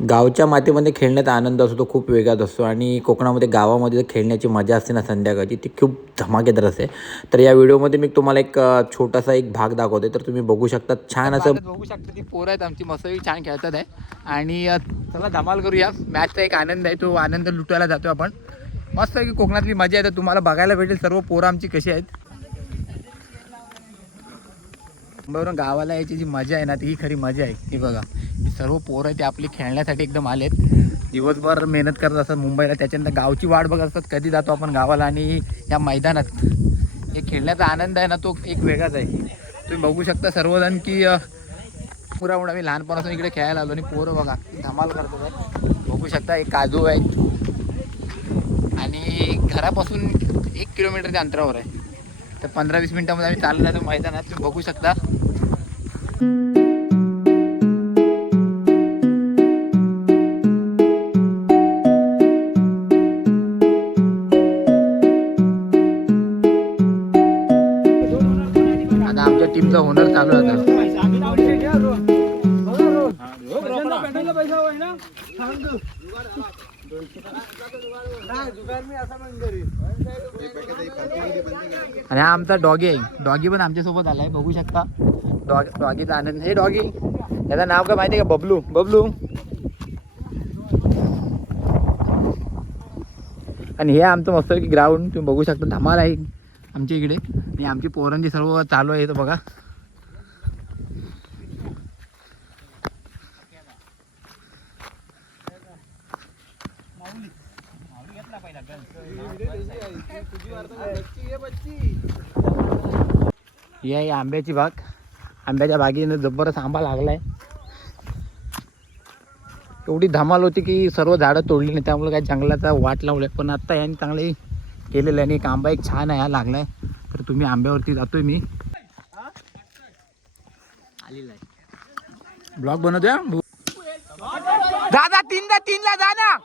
गावच्या मातीमध्ये खेळण्याचा आनंद असतो तो खूप वेगळाच असतो आणि कोकणामध्ये गावामध्ये खेळण्याची मजा असते ना संध्याकाळची ती खूप धमाकेदार असते. तर या व्हिडिओमध्ये मी तुम्हाला एक छोटासा एक भाग दाखवते तर तुम्ही बघू शकता छान असं बघू शकता ती पोरं आहेत आमची मस्त छान खेळतात आहे. आणि चला धमाल करूया. मॅचचा एक आनंद आहे तो आनंद लुटायला जातो आपण. मस्त आहे की कोकणातली मजा आहे तर तुम्हाला बघायला भेटेल सर्व पोरं आमची कशी आहेत. बरोबर गावाला यायची जी मजा आहे ना ती खरी मजा आहे. ही बघा ही सर्व पोरं ते आपली खेळण्यासाठी एकदम आलेत. दिवसभर मेहनत करत असतात मुंबईला त्याच्यानंतर गावची वाट बघत असतात कधी जातो आपण गावाला. आणि या मैदानात हे खेळण्याचा आनंद आहे ना तो एक वेगळाच आहे. तुम्ही बघू शकता सर्वजण की पुरा आम्ही लहानपणापासून इकडे खेळायला आलो आणि पोरं बघा धमाल करतात आहे. बघू शकता एक काजू आहे आणि घरापासून 1 किलोमीटरच्या अंतरावर आहे. तर 15-20 मिनिटामध्ये आम्ही चाललो जातो मैदानात. तुम्ही बघू शकता. आता आमच्या टीमचा होनर चालू आहे आता. आणि हा आमचा डॉगी आहे. डॉगी पण आमच्यासोबत आलाय बघू शकता. डॉगीचा आनंद. हे डॉगी याचं नाव काय माहिती आहे का? बबलू. बबलू. आणि हे आमचं मस्त की ग्राउंड तुम्ही बघू शकता धमाल आहे आमच्या इकडे. आणि आमची पोरांची सर्व चालू आहे बघा. ही आहे आंब्याची बाग. आंब्याच्या बागेने जबरदस्त आंबा लागलाय. एवढी धमाल होती की सर्व झाडं तोडली नाही त्यामुळे काय जंगलाचा वाट लावलाय. पण आता याने चांगले केलेलं आहे. आणि एक आंबा एक छान आहे हा लागलाय. तर तुम्ही आंब्यावरती जातोय मी आलेला आहे. ब्लॉग बनवतोय. दादा 3ला जा ना.